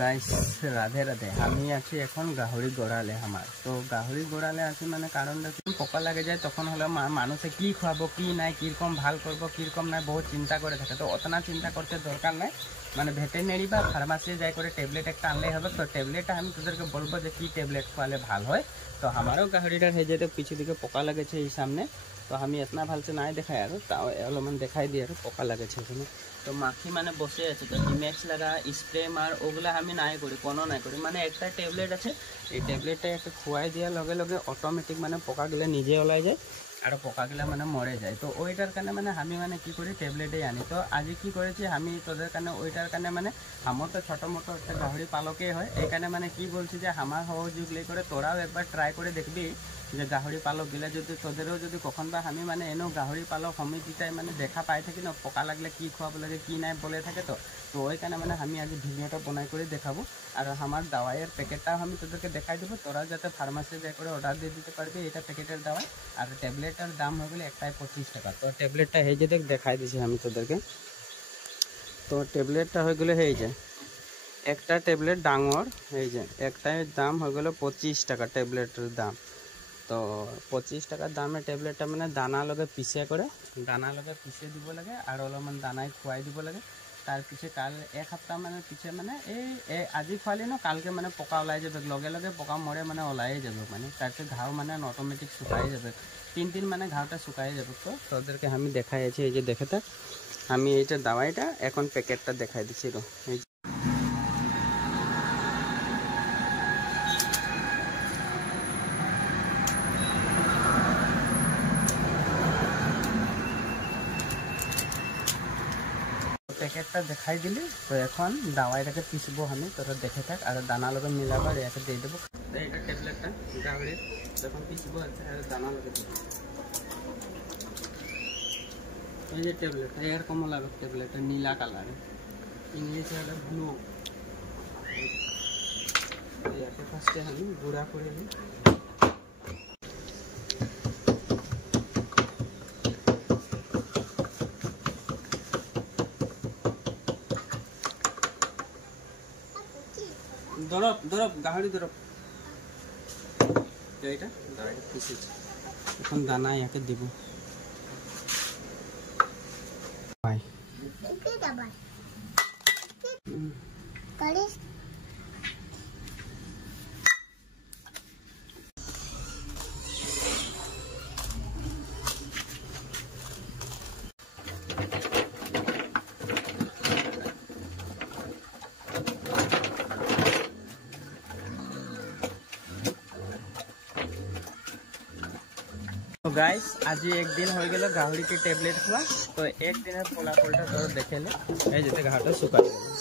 গাইস রাধে রাধে। আমি আছি এখন গাহরি গড়ালে আমার। তো গাহরি গড়ালে আছি মানে কারণটা পোকা লাগে যায়, তখন হলে মানুষে কি খাওয়াবো কি নাই, কীরকম ভাল করবো কীরকম নাই বহুত চিন্তা করে থাকে। তো অতনা চিন্তা করতে দরকার নাই, মানে ভেটেরিনারি বা ফার্মাসি যাই করে ট্যাবলেট একটা আনলেই হবে। তো ট্যাবলেটটা আমি তোদেরকে বলবো যে কী ট্যাবলেট খাওয়ালে ভাল হয়। তো আমারও গাহরিটার হয়ে যেতে পিছু দিকে পোকা লাগেছে এই সামনে। তো আমি এতনা ভালসে নাই দেখাই আর তাও অলপমান দেখাই দিই আর পোকা লাগেছে এখানে। তো মাখি মানে বসে আছে, তো ডিম্যাক্স লাগা স্প্রে মার ওগুলা আমি নাই করি, কোনো নাই করি। মানে একটা ট্যাবলেট আছে, এই ট্যাবলেটটা একটা খুয়াই দেওয়ার লগে লগে অটোমেটিক মানে পোকাগুলা নিজে ওলাই যায় আর পোকাগুলা মানে মরে যায়। তো ওইটার কারণে মানে আমি মানে কি করি ট্যাবলেটেই আনি। তো আজি কি করেছি আমি তোদের কারণে ওইটার কারণে মানে আমার তো ছোটো মোটো একটা গাহরি পালকেই হয়, এইখানে মানে কি বলছি যে আমার সহযোগী করে তোরাও একবার ট্রাই করে দেখবি যে গাহরি পালক গিলা যদি তোদেরও যদি কখন বা আমি মানে এনেও গাহরি পালক সমিতিটাই মানে দেখা পাই থাকি না পোকা লাগলে কি খাওয়াব লাগে কি নাই বলে থাকে। তো ওইখানে মানে আমি আজ ভিডিওটা বনাই করে দেখাবো আর আমার দাওয়াইয়ের প্যাকেটটাও আমি তোদেরকে দেখাই দেবো। তোরা যাতে ফার্মাসি যাই করে অর্ডার দিয়ে দিতে পারবি এটা প্যাকেটের দাওয়াই। আর ট্যাবলেটটার দাম হয়ে গেলে একটাই 25 টাকা। তো ট্যাবলেটটা এই যে দেখাই দিছি আমি তোদেরকে। তো ট্যাবলেটটা হয়ে গেলে এই যে একটা ট্যাবলেট ডাঙর, এই যে একটাই দাম হয়ে গেলো 25 টাকা ট্যাবলেটের দাম। তো 25 টাকার দামে ট্যাবলেটটা মানে দানা লগে পিছিয়ে করে দানা লগে পিছিয়ে দিব লাগে আর অলপমান দানায় খুয়াই দিব লাগে। তার পিছে কাল এক সপ্তাহ মানে পিছে মানে এই আজি খুৱালি ন কালকে মানে পোকা ওলাই যাবে, লগে লগে পোকা মরে মানে ওলাই যাবে, মানে তাৰপিছত ঘাও মানে অটোমেটিক শুকাই যাবে, 3 দিন মানে ঘাওটা শুকাই যাবে। তো তোদেরকে আমি দেখাই আছি, এই যে দেখে থাক আমি এইটা দাওয়াইটা এখন প্যাকেটটা দেখাই দিচ্ছি। এই প্যাকেটটা দেখাই দিলি। তো এখন দাওয়াইটাকে পিসবো আমি, তোরা দেখে থাক আর দানা লগে মিলাবার একে দিয়ে দেবো। তো এটা ট্যাবলেটটা গাহরির যখন পিসবো আর দানা লগে দেবো। এই যে ট্যাবলেটটা এর কমলা ট্যাবলেটটা নীলা কালার, ইংলিশে হলো ব্লু। ইয়াকে ফার্স্টে আমি গুঁড়া করে নিই। দরব দরব গাহরি দরব এইটা দাঁড়াই পিসেছি। এখন দানা ইয়াকে দিব ভাই। তো গাইস আজি একদিন হয়ে গেল গাহরিকে ট্যাবলেট খাওয়া। তো একদিনের ফলাফলটা তোর দেখে নে, এই যেতে ঘাটা শুকাই গেল।